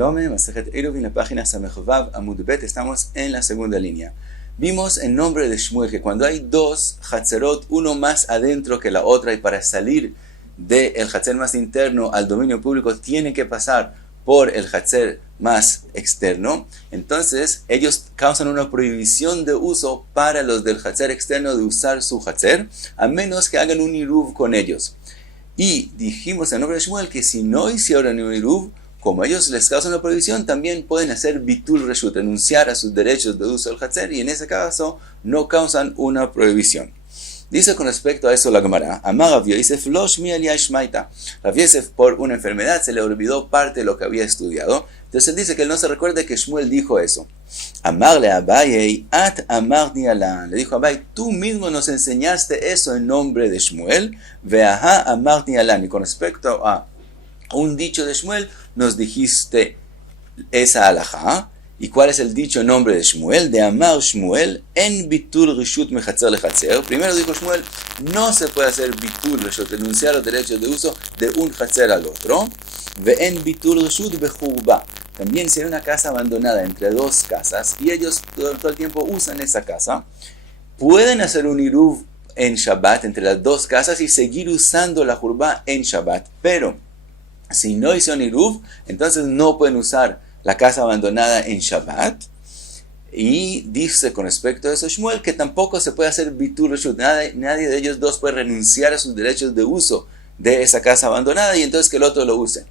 Shalom, Masejet Eruvin, la página Samechvav Amud Bet, estamos en la segunda línea. Vimos en nombre de Shmuel que cuando hay dos Hatzerot, uno más adentro que la otra, y para salir del Hatzer más interno al dominio público tiene que pasar por el Hatzer más externo, entonces ellos causan una prohibición de uso para los del Hatzer externo de usar su Hatzer, a menos que hagan un Iruv con ellos. Y dijimos en nombre de Shmuel que si no hicieron un Iruv, como ellos les causan la prohibición, también pueden hacer bitul reshut, renunciar a sus derechos de uso del Hatzer, y en ese caso no causan una prohibición. Dice con respecto a eso la Gemara, Amar Rav Yosef lo shmi al yashmaita. Rav Yosef por una enfermedad se le olvidó parte de lo que había estudiado, entonces él dice que él no se recuerde que Shmuel dijo eso. Amarle a Abaye, at amarni alan. Le dijo a Abaye, tú mismo nos enseñaste eso en nombre de Shmuel, veaha amarni alan. Y con respecto a un dicho de Shmuel, nos dijiste esa alajá. ¿Y cuál es el dicho en nombre de Shmuel? De Amar Shmuel, en bitul reshut mechatzer lechatzer. Primero dijo Shmuel, no se puede hacer bitul reshut, renunciar a los derechos de uso de un hatzer al otro. Ve en bitul reshut bechurba. También si hay una casa abandonada entre dos casas y ellos todo el tiempo usan esa casa, pueden hacer un iruv en Shabbat entre las dos casas y seguir usando la jurba en Shabbat. Pero si no hicieron iruv, entonces no pueden usar la casa abandonada en Shabbat. Y dice con respecto a eso Shmuel que tampoco se puede hacer bitul reshut. Nadie de ellos dos puede renunciar a sus derechos de uso de esa casa abandonada y entonces que el otro lo use.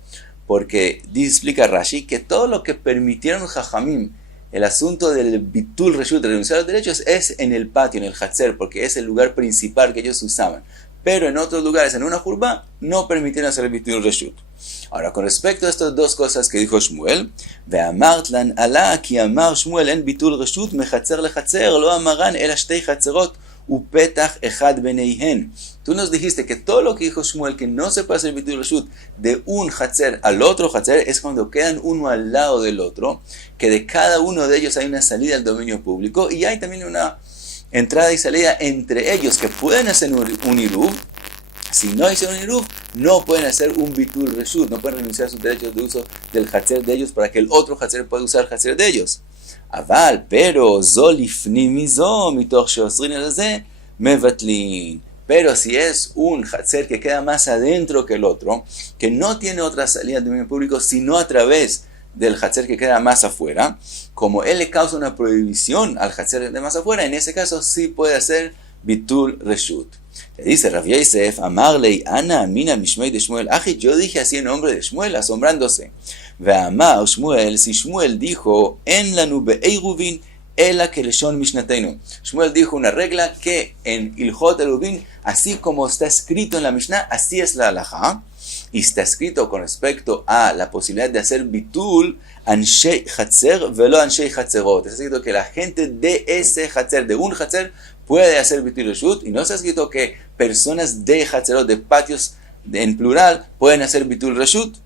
Porque explica Rashi que todo lo que permitieron Jajamim, el asunto del bitul reshut, de renunciar a los derechos, es en el patio, en el hatzer, porque es el lugar principal que ellos usaban. Pero en otros lugares, en una jurba, no permitieron hacer el bitul reshut. Ahora, con respecto a estas dos cosas que dijo Shmuel, ve'amartlan ala ki amar Shmuel en bitul reshut mechatzer lechatzer lo amaran el shtei chatzerot upetach echad beneihen. Tú nos dijiste que todo lo que dijo Shmuel, que no se puede hacer bitul reshut de un hatzer al otro hatzer, es cuando quedan uno al lado del otro, que de cada uno de ellos hay una salida al dominio público y hay también una entrada y salida entre ellos que pueden hacer un iruv. Si no hicieron un iruv, no pueden hacer un bitul reshut, no pueden renunciar a sus derechos de uso del hatzer de ellos para que el otro hatzer pueda usar el hatzer de ellos. Aval, pero zolifni mizo mitoch sheosrin elze mevatlin. Pero si es un hatzer que queda más adentro que el otro, que no tiene otra salida del dominio público sino a través del hatzer que queda más afuera, como él le causa una prohibición al hatzer de más afuera, en ese caso sí puede hacer bitul reshut. Le dice Rav Yosef, Amarlei Ana Amina Mishmei de Shmuel, yo dije así en nombre de Shmuel, asombrándose. Ve Amar Shmuel, si Shmuel dijo, en la nube Eiruvin, ela que leshon Mishnateinu. Shmuel dijo una regla que en Ilhot Eruvin, así como está escrito en la Mishnah, así es la halajá. Y está escrito con respecto a la posibilidad de hacer bitul anshei hatzer velo anshei hatzerot. Está escrito que la gente de ese hatzer, de un hatzer, puede hacer bitul reshut, y no está escrito que personas de hatzerot, de patios en plural, pueden hacer bitul reshut.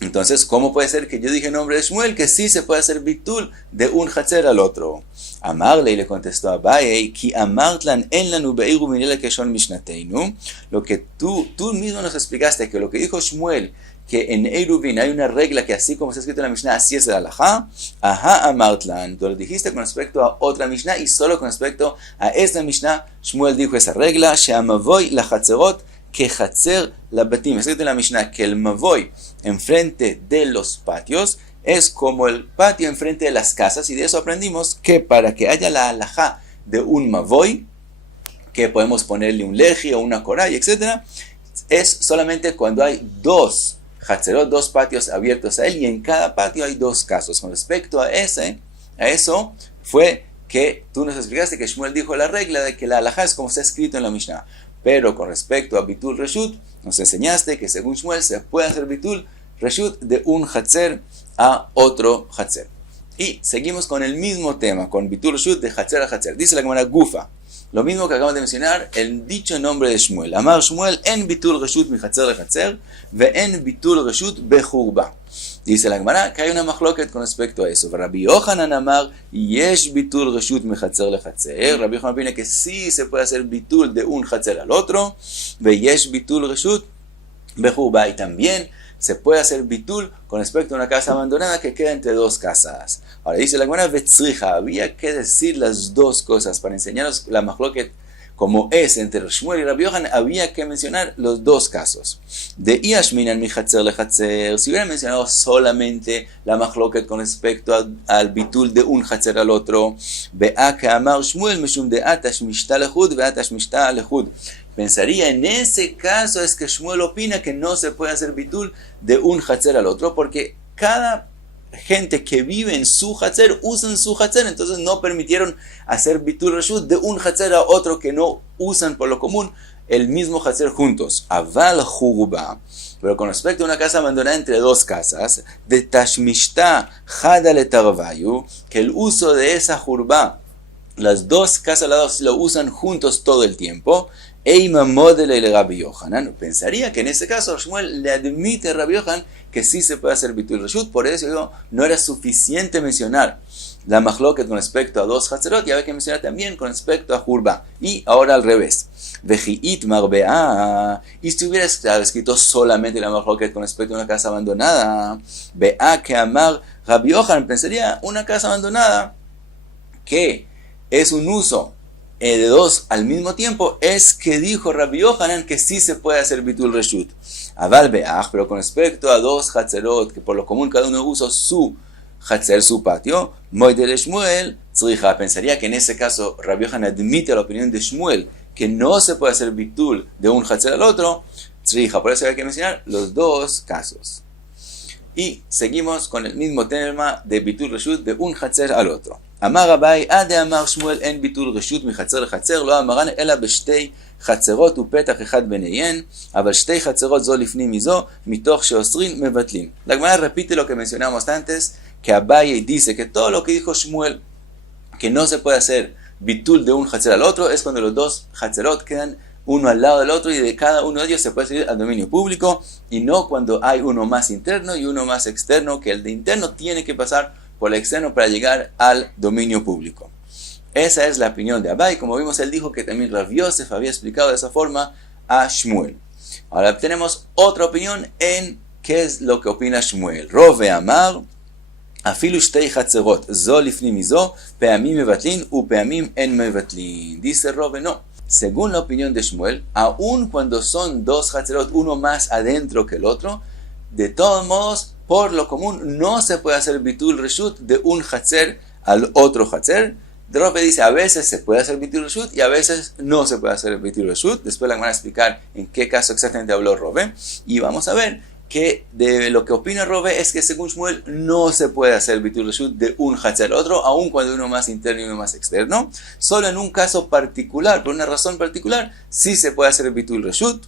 Entonces, ¿cómo puede ser que yo dije en nombre de Shmuel que sí se puede hacer bitul de un hatzer al otro? Amarle, y le contestó a Abaye, ki amartlan en la nube minela que son mishnateinu. Lo que tú mismo nos explicaste, que lo que dijo Shmuel, que en Eiruvin hay una regla que así como está escrito en la Mishnah, así es el halajá. Ajá, amartlan. Tú lo dijiste con respecto a otra Mishnah y solo con respecto a esta Mishnah, Shmuel dijo esa regla, she'amavoy la hatzerot que hatzer la batim. Está escrito en la Mishnah que el mavoy enfrente de los patios es como el patio enfrente de las casas, y de eso aprendimos que para que haya la halajá de un mavoy, que podemos ponerle un leji o una coray, etc., es solamente cuando hay dos hatzerot, dos patios abiertos a él, y en cada patio hay dos casos. Con respecto a eso fue que tú nos explicaste que Shmuel dijo la regla de que la halajá es como está escrito en la Mishnah. Pero con respecto a bitul reshut, nos enseñaste que según Shmuel se puede hacer bitul reshut de un hatzer a otro hatzer. Y seguimos con el mismo tema, con bitul reshut de hatzer a hatzer. Dice la Gemara Gufa, lo mismo que acabamos de mencionar, el dicho nombre de Shmuel. Amar Shmuel, en bitul reshut mi hatzer le hatzer, ve en bitul reshut bechurba. Dice la Gemara que hay una machloket con respecto a eso. Rabbi Yochanan amar, yesh bitul reshut mi hatzer le hatzer. Rabbi Yochanan opina que sí se puede hacer bitul de un hatzer al otro, ve yesh bitul reshut bechurba. Y también se puede hacer bitul con respecto a una casa abandonada que queda entre dos casas. Ahora dice la Gemara Betzricha, había que decir las dos cosas para enseñarnos la mahloket como es entre Shmuel y Rabbi Yochanan, había que mencionar los dos casos. De Iashminan mi Hatzer le Hatzer, si hubiera mencionado solamente la mahloket con respecto al bitul de un Hatzer al otro, Be'a que amar Shmuel mishum de atash mishta lehud, be'atash mishta lehud. Pensaría, en ese caso es que Shmuel opina que no se puede hacer bitul de un Hatzer al otro, porque cada gente que vive en su Hatzer usan su Hatzer, entonces no permitieron hacer bitul reshut de un Hatzer a otro que no usan por lo común el mismo Hatzer juntos. Aval Jurba. Pero con respecto a una casa abandonada entre dos casas, de Tashmishta Hada le Tarvayu, que el uso de esa Jurba, las dos casas al lado lo usan juntos todo el tiempo, Eima modele le Rabbi Yochanan, pensaría que en ese caso Shmuel le admite a Rabbi Yochanan que sí se puede hacer bitul reshut, por eso digo, no era suficiente mencionar la mahloket con respecto a dos hatzerot, y había que mencionar también con respecto a Jurba. Y ahora al revés. Vejiit marbea, y si hubiera escrito solamente la mahloket con respecto a una casa abandonada, Be'a que amar Rabbi Yochanan, pensaría una casa abandonada que es un uso de dos al mismo tiempo, es que dijo Rabbi Yochanan que sí se puede hacer bitul reshut. Aval be'ach, pero con respecto a dos hatzerot, que por lo común cada uno usa su hatzer, su patio, moidel Shmuel, tzricha, pensaría que en ese caso Rabbi Yochanan admite la opinión de Shmuel que no se puede hacer bitul de un hatzer al otro, tzricha, por eso hay que mencionar los dos casos. Y seguimos con el mismo tema de bitul reshut de un hatzer al otro. Amar Abai, ade amar Shmuel en bitul reshut mi hatzer lehatzer, lo amaran ela בשתי חצרות ופתח אחד ביניהן, אבל שתי חצרות זו לפנים מזו, מתוך שאוסרין מבטלים. La Gemara repite lo que mencionamos antes, que Abai dice que todo lo que dijo Shmuel, que no se puede hacer bitul de un hatzer al otro, es cuando los dos hatzerot quedan uno al lado del otro y de cada uno de ellos se puede salir al dominio público, y no cuando hay uno más interno y uno más externo, que el de interno tiene que pasar por el externo para llegar al dominio público. Esa es la opinión de Abai. Como vimos, él dijo que también Rav Yosef había explicado de esa forma a Shmuel. Ahora tenemos otra opinión en qué es lo que opina Shmuel. Rove Amar, afilu shtei hatzerot, zo lifni mizo, peamim mevatlin, u peamim en mevatlin. Dice Rove, no. Según la opinión de Shmuel, aun cuando son dos hatzerot, uno más adentro que el otro, de todos modos, por lo común, no se puede hacer bitul reshut de un hatzer al otro hatzer. Rove dice, a veces se puede hacer bitul reshut y a veces no se puede hacer bitul reshut. Después la van a explicar en qué caso exactamente habló Rove. Y vamos a ver que de lo que opina Rove es que según Shmuel no se puede hacer bitul reshut de un hatzer al otro, aun cuando uno más interno y uno más externo. Solo en un caso particular, por una razón particular, sí se puede hacer bitul reshut.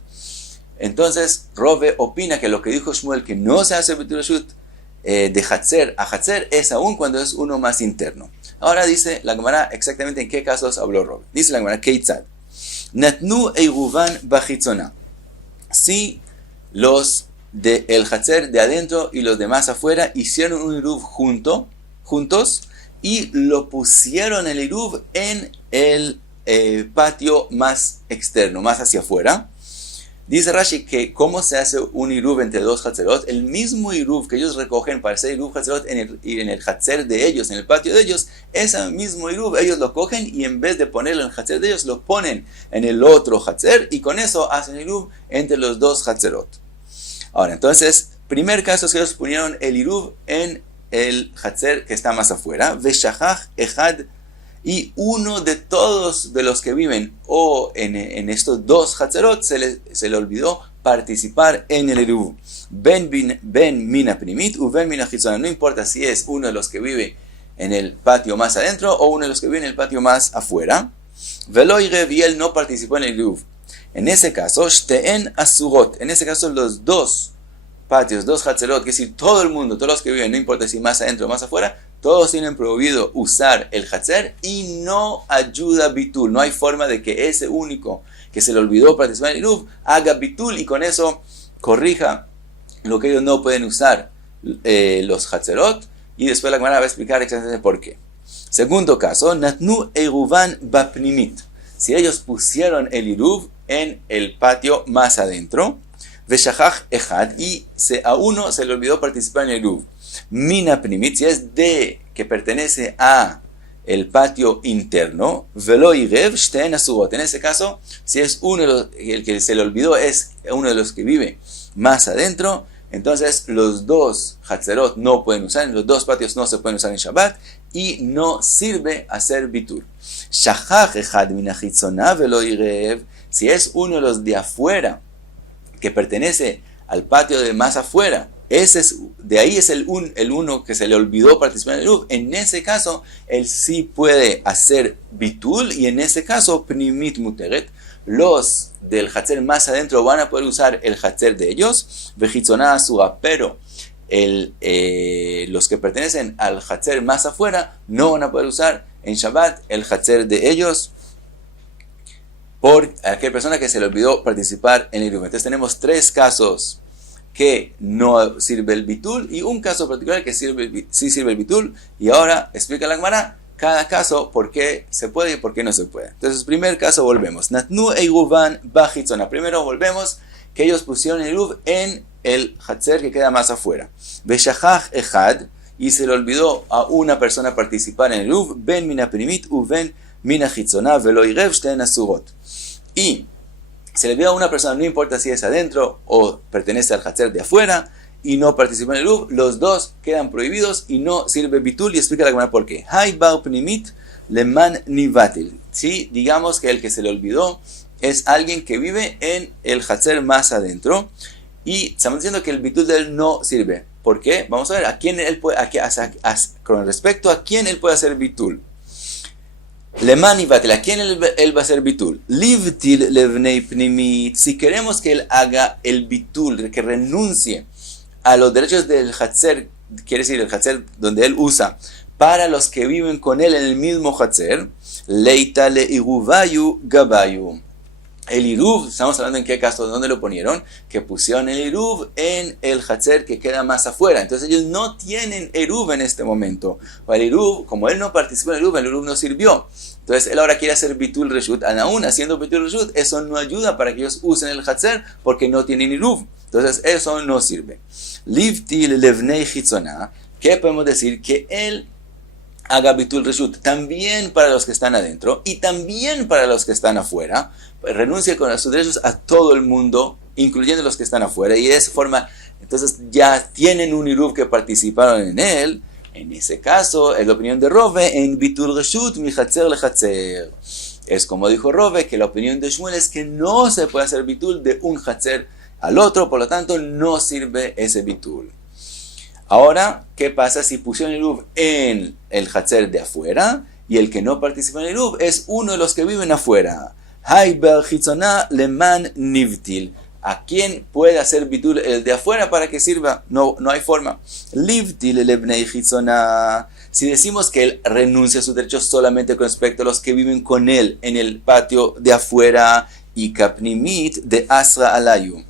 Entonces, Rove opina que lo que dijo Shmuel, que no se hace bitul reshut de hatzer a hatzer, es aún cuando es uno más interno. Ahora dice la Gemara exactamente en qué casos habló Rove. Dice la Gemara, Keitzad, Natnu eiruvan bachitzona. Si los del hatzer de adentro y los demás afuera hicieron un iruv juntos y lo pusieron el iruv en el patio más externo, más hacia afuera. Dice Rashi que cómo se hace un iruv entre dos hatzerot, el mismo iruv que ellos recogen para hacer iruv hatzerot en el hatzer de ellos, en el patio de ellos, ese mismo iruv ellos lo cogen y en vez de ponerlo en el hatzer de ellos, lo ponen en el otro hatzer y con eso hacen iruv entre los dos hatzerot. Ahora, entonces, primer caso es que ellos pusieron el iruv en el hatzer que está más afuera, veshachach echad, y uno de todos de los que viven o en estos dos hatzerot se le olvidó participar en el iruv. Ben mina primit u ben mina chitzona. No importa si es uno de los que vive en el patio más adentro o uno de los que vive en el patio más afuera. Velo irev, y él no participó en el iruv. En ese caso, shteen asurot. En ese caso, los dos patios, dos hatzerot, que es decir, todo el mundo, todos los que viven, no importa si más adentro o más afuera, todos tienen prohibido usar el hatzer y no ayuda bitul. No hay forma de que ese único que se le olvidó participar en el iruv haga bitul y con eso corrija lo que ellos no pueden usar los hatzerot. Y después la Gemara va a explicar exactamente por qué. Segundo caso, natnu eiruvan bapnimit. Si ellos pusieron el iruv en el patio más adentro, Veshachach echad, y a uno se le olvidó participar en el Eruv. Mina primit, si es de que pertenece a el patio interno, velo irev shteen asurot. En ese caso, si es uno de los, el que se le olvidó es uno de los que vive más adentro, entonces los dos hatzerot no pueden usar, los dos patios no se pueden usar en Shabbat y no sirve hacer bitur. Shachach echad min hachitzona velo irev, si es uno de los de afuera que pertenece al patio de más afuera, de ahí es el uno que se le olvidó participar en el Eruv. En ese caso, él sí puede hacer bitul, y en ese caso, pnimit muteret, los del hatzer más adentro van a poder usar el hatzer de ellos, vejitzoná asura, pero los que pertenecen al hatzer más afuera no van a poder usar en Shabbat el hatzer de ellos por aquella persona que se le olvidó participar en el Eruv. Entonces tenemos tres casos que no sirve el bitul y un caso particular que sí sirve el bitul, y ahora explica la Gemara cada caso por qué se puede y por qué no se puede. Entonces, primer caso, volvemos. Natnu eiruvan bachitzona. Primero volvemos que ellos pusieron el eruv en el hatzer que queda más afuera. Veshachach echad, y se le olvidó a una persona participar en el eruv, ben mina primit u ben mina chitzona velo irev shteen asurot. Y se le olvidó a una persona, no importa si es adentro o pertenece al hatzer de afuera, y no participa en el eruv, los dos quedan prohibidos y no sirve bitul, y explica la Gemara por qué. Hay bar pnimit leman nivatil. Sí, digamos que el que se le olvidó es alguien que vive en el hatzer más adentro, y estamos diciendo que el bitul de él no sirve. ¿Por qué? Vamos a ver a quién él puede, con respecto a quién él puede hacer bitul. Leman nivatil, ¿a quién él va a hacer bitul? Livtil levnei pnimit. Si queremos que él haga el bitul, que renuncie a los derechos del hatzer, quiere decir el hatzer donde él usa, para los que viven con él en el mismo hatzer, leita le iruvayu gabayu. El iruv, estamos hablando en qué caso, ¿dónde lo ponieron? Que pusieron el iruv en el hatzer que queda más afuera. Entonces ellos no tienen iruv en este momento. O el iruv, como él no participó en el iruv no sirvió. Entonces él ahora quiere hacer bitul reshut. Aún haciendo bitul reshut, eso no ayuda para que ellos usen el hatzer porque no tienen iruv. Entonces eso no sirve. Livtil levnei chitzona, ¿qué podemos decir? Que él haga bitul reshut también para los que están adentro y también para los que están afuera. Renuncie con sus derechos a todo el mundo, incluyendo los que están afuera, y de esa forma entonces ya tienen un iruv que participaron en él. En ese caso es la opinión de Rove en bitul reshut mi hatzer le hatzer. Es como dijo Rove, que la opinión de Shmuel es que no se puede hacer bitul de un hatzer al otro, por lo tanto no sirve ese bitul. Ahora, ¿qué pasa si pusieron el eruv en el hatzer de afuera y el que no participa en el eruv es uno de los que viven afuera? Hay bar chitzona leman nivtil. ¿A quién puede hacer bitul el de afuera para que sirva? No hay forma. Livtil lebnei chitzona. Si decimos que él renuncia a sus derechos solamente con respecto a los que viven con él en el patio de afuera, y kapnimit de asra alayu,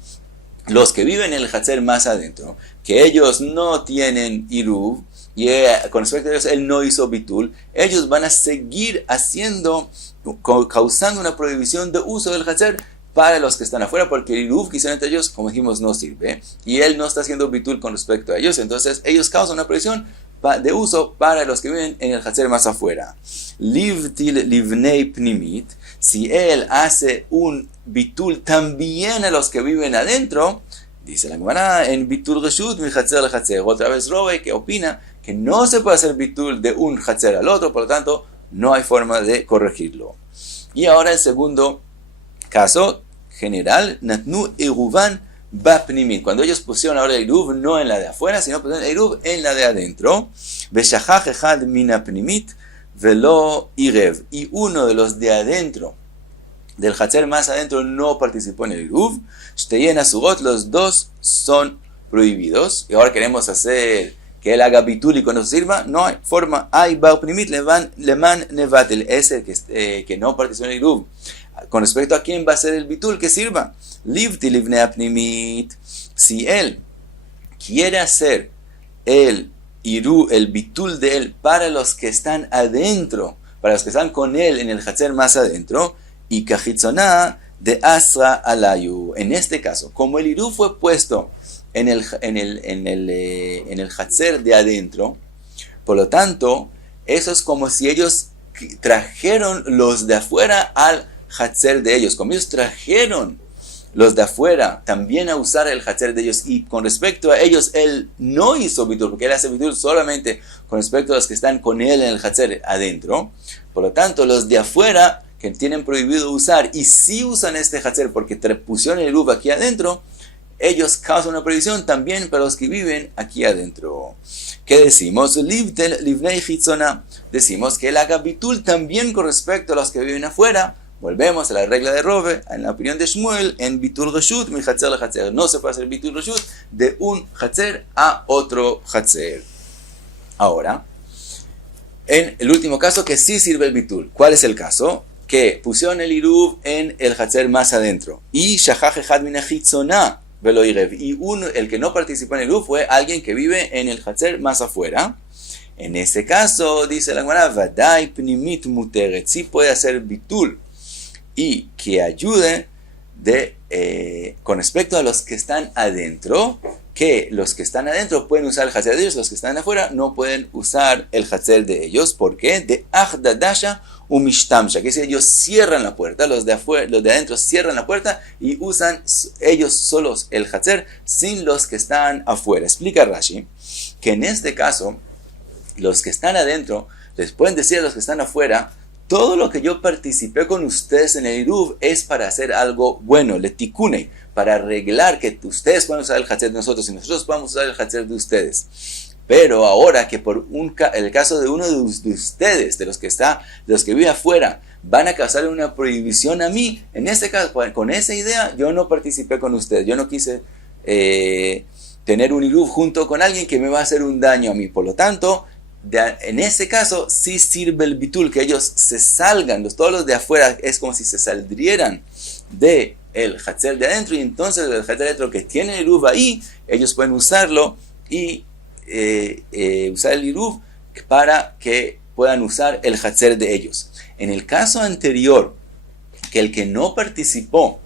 los que viven en el hatzer más adentro, que ellos no tienen iruv, y con respecto a ellos él no hizo bitul, ellos van a seguir causando una prohibición de uso del hatzer para los que están afuera, porque el iruv que hicieron entre ellos, como dijimos, no sirve, y él no está haciendo bitul con respecto a ellos, entonces ellos causan una prohibición de uso para los que viven en el hatzer más afuera. Livtil livnei pnimit, si él hace un bitul también a los que viven adentro, dice la Gemara en bitul reshut mi hatzer le hatzer. Otra vez Rove, que opina que no se puede hacer bitul de un hatzer al otro, por lo tanto no hay forma de corregirlo. Y ahora el segundo caso general, natnu eruvan bapnimit, cuando ellos pusieron ahora el eruv no en la de afuera, sino pusieron el eruv en la de adentro. Veshachach echad mina pnimit velo irev, y uno de los de adentro del hatzer más adentro no participó en el eruv, shteyen asurot, los dos son prohibidos. Y ahora queremos hacer que él haga bitul y con eso sirva, no hay forma. Hay bar pnimit leman nevatel, es el que no participó en el eruv. Con respecto a quién va a ser el bitul que sirva, livti livnei apnimit, si él quiere hacer el bitul de él para los que están adentro, para los que están con él en el hatzer más adentro, y kachitzoná de Asra Alayu. En este caso, como el Iruv fue puesto en el Hatzer de adentro, por lo tanto, eso es como si ellos trajeron los de afuera al Hatzer de ellos. Como ellos trajeron los de afuera también a usar el Hatzer de ellos, y con respecto a ellos, él no hizo bitul, porque él hace bitul solamente con respecto a los que están con él en el Hatzer adentro. Por lo tanto, los de afuera que tienen prohibido usar y sí usan este Hatzer porque pusieron el Iruv aquí adentro, ellos causan una prohibición también para los que viven aquí adentro. ¿Qué decimos? Livnei Chitzona. Decimos que el haga bitul también con respecto a los que viven afuera. Volvemos a la regla de Rove, en la opinión de Shmuel, en bitul reshut, mi Hatzer le Hatzer. No se puede hacer bitul reshut de un Hatzer a otro Hatzer. Ahora, en el último caso que sí sirve el bitul. ¿Cuál es el caso? Que pusieron el Iruv en el Hatzer más adentro. Y Shachach echad min hachitzona velo irev. Y el que no participó en el Iruv fue alguien que vive en el Hatzer más afuera. En ese caso, dice la Gemara, vadai pnimit muteret. Sí puede hacer bitul y que ayude con respecto a los que están adentro, que los que están adentro pueden usar el Hatzer de ellos, los que están afuera no pueden usar el Hatzer de ellos. ¿Por qué? De Achdadasha umishtamsha, que es ellos cierran la puerta, los de adentro cierran la puerta y usan ellos solos el Hatzer sin los que están afuera. Explica Rashi que en este caso los que están adentro les pueden decir a los que están afuera: todo lo que yo participé con ustedes en el Iruv es para hacer algo bueno, letikune, para arreglar que ustedes puedan usar el Hatzer de nosotros y nosotros podamos usar el Hatzer de ustedes. Pero ahora que por el caso de uno de ustedes, de los que viven afuera, van a causar una prohibición a mí, en este caso, con esa idea, yo no participé con ustedes. Yo no quise tener un Iruv junto con alguien que me va a hacer un daño a mí. Por lo tanto, en ese caso sí sirve el bitul, que ellos se salgan, todos los de afuera es como si se saldrieran del Hatzer de adentro, y entonces el Hatzer de adentro que tiene el Iruv ahí, ellos pueden usarlo y usar el Iruv para que puedan usar el Hatzer de ellos. En el caso anterior, que el que no participó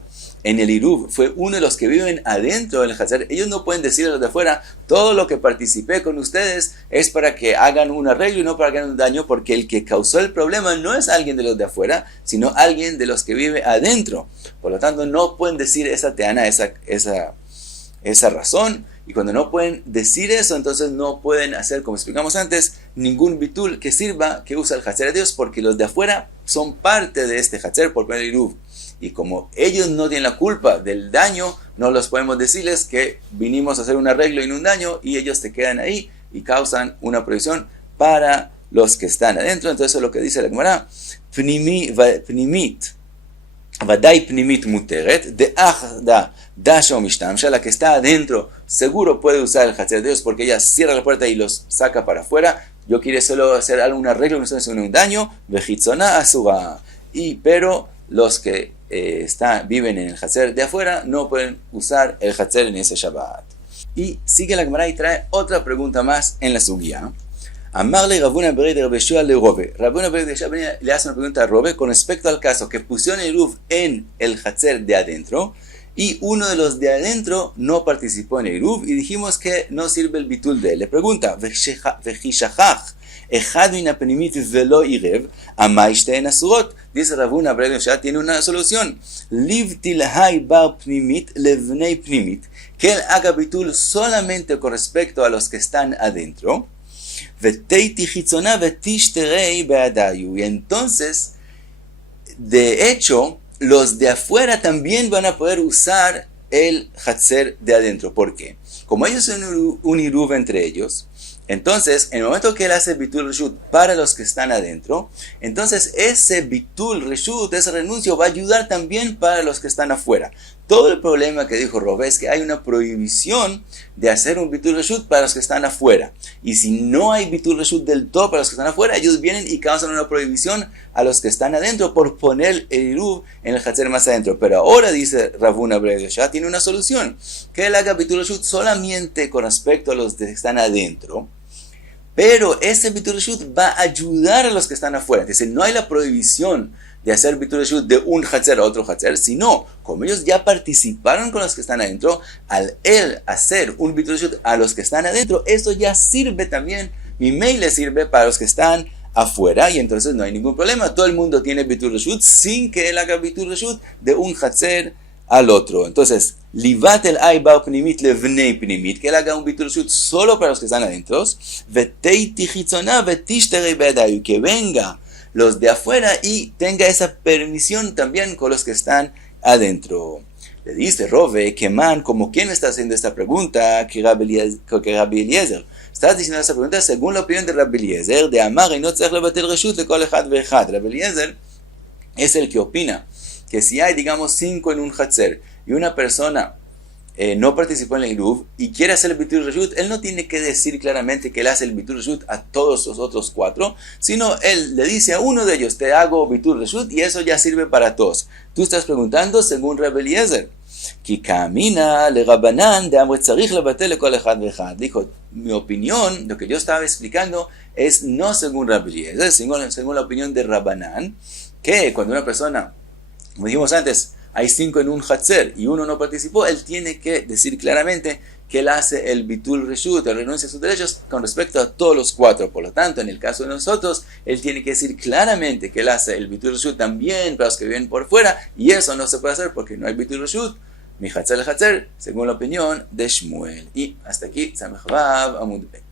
en el Iruv fue uno de los que viven adentro del Hatzer, ellos no pueden decirle a los de afuera: todo lo que participé con ustedes es para que hagan un arreglo y no para que hagan un daño, porque el que causó el problema no es alguien de los de afuera, sino alguien de los que vive adentro. Por lo tanto, no pueden decir esa teana, esa razón, y cuando no pueden decir eso, entonces no pueden hacer, como explicamos antes, ningún bitul que sirva, que usa el Hatzer de Dios, porque los de afuera son parte de este Hatzer por poner el Iruv. Y como ellos no tienen la culpa del daño, no los podemos decirles que vinimos a hacer un arreglo y no un daño, y ellos se quedan ahí y causan una prohibición para los que están adentro. Entonces es lo que dice la Gemara: vadai pnimit muteret, de achda dasha o mishtamsha, la que está adentro seguro puede usar el Hatzer de Dios porque ella cierra la puerta y los saca para afuera. Yo quiero solo hacer algún arreglo, no estoy haciendo un daño, vejitzona asura. Pero los que viven en el Hatzer de afuera no pueden usar el Hatzer en ese Shabbat. Y sigue la Gemara y trae otra pregunta más en la sugía. Amarle Rabuna Bered de Rabeshua le Rove. Rabuna Bered de Rabeshua le hace una pregunta a Rove con respecto al caso que pusieron el Iruv en el Hatzer de adentro y uno de los de adentro no participó en el Iruv y dijimos que no sirve el bitul de él. Le pregunta: Vechishachach echad min hapnimit velo irev amai shtein asurot. Dice Rabuna Bered de Rabeshua, tiene una solución: livtil hai bar pnimit levnei pnimit, que él haga bitul solamente con respecto a los que están adentro. Y entonces, de hecho, los de afuera también van a poder usar el Hatzer de adentro. ¿Por qué? Como ellos son un Iruv entre ellos, entonces, en el momento que él hace Bitul Reshut para los que están adentro, entonces ese Bitul Reshut, ese renuncio, va a ayudar también para los que están afuera. Todo el problema que dijo Rove es que hay una prohibición de hacer un Bitul Reshut para los que están afuera. Y si no hay Bitul Reshut del todo para los que están afuera, ellos vienen y causan una prohibición a los que están adentro por poner el Iruv en el Hatzer más adentro. Pero ahora, dice Rabuna Bered de Rabeshua, tiene una solución: que él haga Bitul Reshut solamente con respecto a los que están adentro. Pero ese Bitul Reshut va a ayudar a los que están afuera. Entonces, no hay la prohibición de hacer bitul reshut de un hatzer a otro hatzer, sino como ellos ya participaron con los que están adentro, al él hacer un bitul reshut a los que están adentro, eso ya sirve también, mi mail le sirve para los que están afuera, y entonces no hay ningún problema, todo el mundo tiene bitul reshut sin que él haga bitul reshut de un hatzer al otro. Entonces, livat el aiba pnimit levnei pnimit, que él haga un bitul reshut solo para los que están adentro, veteiti chitzona vetishterei bedayu, que venga los de afuera y tenga esa permisión también con los que están adentro. Le dice Rove, que man, como quien está haciendo esta pregunta, que Rabbi Eliezer. Estás diciendo esta pregunta según la opinión de Rabbi Eliezer, de Amar y no tzarech levatel reshut lekol echad veechad. Rabbi Eliezer es el que opina que si hay, digamos, 5 en un hatzer y una persona no participó en el Iruv y quiere hacer el bitul reshut, él no tiene que decir claramente que él hace el bitul reshut a todos los otros 4, sino él le dice a uno de ellos, te hago bitul reshut, y eso ya sirve para todos. Tú estás preguntando según Rabbi Eliezer. Dijo, mi opinión, lo que yo estaba explicando, es no según Rabbi Eliezer, según la opinión de Rabbanan, que cuando una persona, como dijimos antes, hay 5 en un hatzer y uno no participó, él tiene que decir claramente que él hace el bitul reshut, él renuncia a sus derechos con respecto a todos los 4. Por lo tanto, en el caso de nosotros, él tiene que decir claramente que él hace el bitul reshut también para los que viven por fuera, y eso no se puede hacer porque no hay bitul reshut, mi hatzer el hatzer, según la opinión de Shmuel. Y hasta aquí, Samech Vav Amud Bet.